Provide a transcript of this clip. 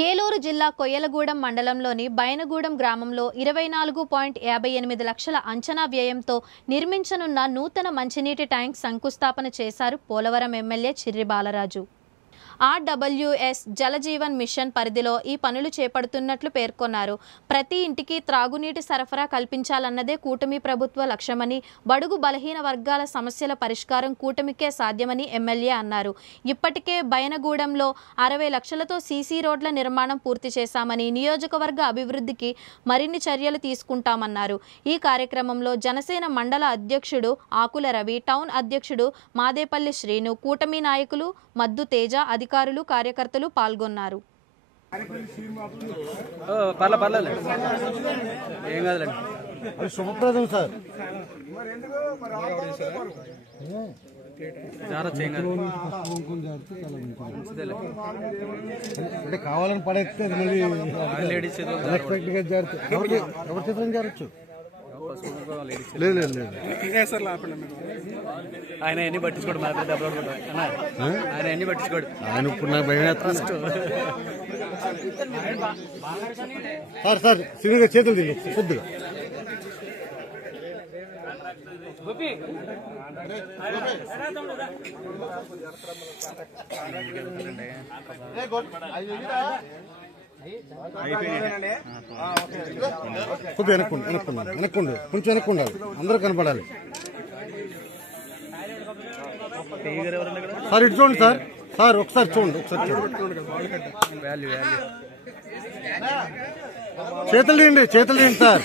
ఏలూరు జిల్లా కొయ్యలగూడెం మండలంలోని బైనగూడెం గ్రామంలో 24.58 లక్షల అంచనా వ్యయంతో నిర్మించనున్న నూతన మంచినీటి ట్యాంక్ శంకుస్థాపన చేశారు Polavaram MLA Chirri Balaraju. RWS Jal Jeevan mission పరిధిలో ఈ పనులు చేపడుతున్నట్లు పేర్కొన్నారు. ప్రతి ఇంటికి త్రాగునీటి సరఫరా కల్పించాలన్నదే కూటమి ప్రభుత్వ లక్ష్యమని, బడుగు బలహీన వర్గాల సమస్యల పరిష్కారం కూటమికే సాధ్యమని ఎమ్మెల్యే అన్నారు. ఇప్పటికే బైనగూడెంలో 60 లక్షలతో సీసీ రోడ్ల నిర్మాణం పూర్తి చేశామని, నియోజకవర్గ అభివృద్ధికి మరిన్ని చర్యలు తీసుకుంటామన్నారు. ఈ కార్యక్రమంలో జనసేన మండల అధ్యక్షుడు ఆకుల రవి, టౌన్ అధ్యక్షుడు మాదేపల్లి శ్రీను, కూటమి నాయకులు మద్దు తేజ, అధికారులు, కార్యకర్తలు పాల్గొన్నారు. శుభప్రదం సార్. అంటే కావాలని పడేస్తే అన్ఎక్స్పెక్టెడ్ గా జరుగుతుంది. ఎవరి చేతులు జరగచ్చు. లేదు లేదు లేదు ఆయన ఎన్ని పట్టించుకోడు, ఆయన ఎన్ని పట్టించుకోడు. ఆయన ఇప్పుడు నాకు భయం సార్. సార్ సిరిగా చేతులు తిండి కొద్దిగా. కొద్దిగా వెనక్కుండు కొంచెం వెనక్కుండాలి, అందరూ కనపడాలి. సార్ ఇటు చూడండి సార్. సార్ ఒకసారి చూడండి, చేతులు తీయండి సార్.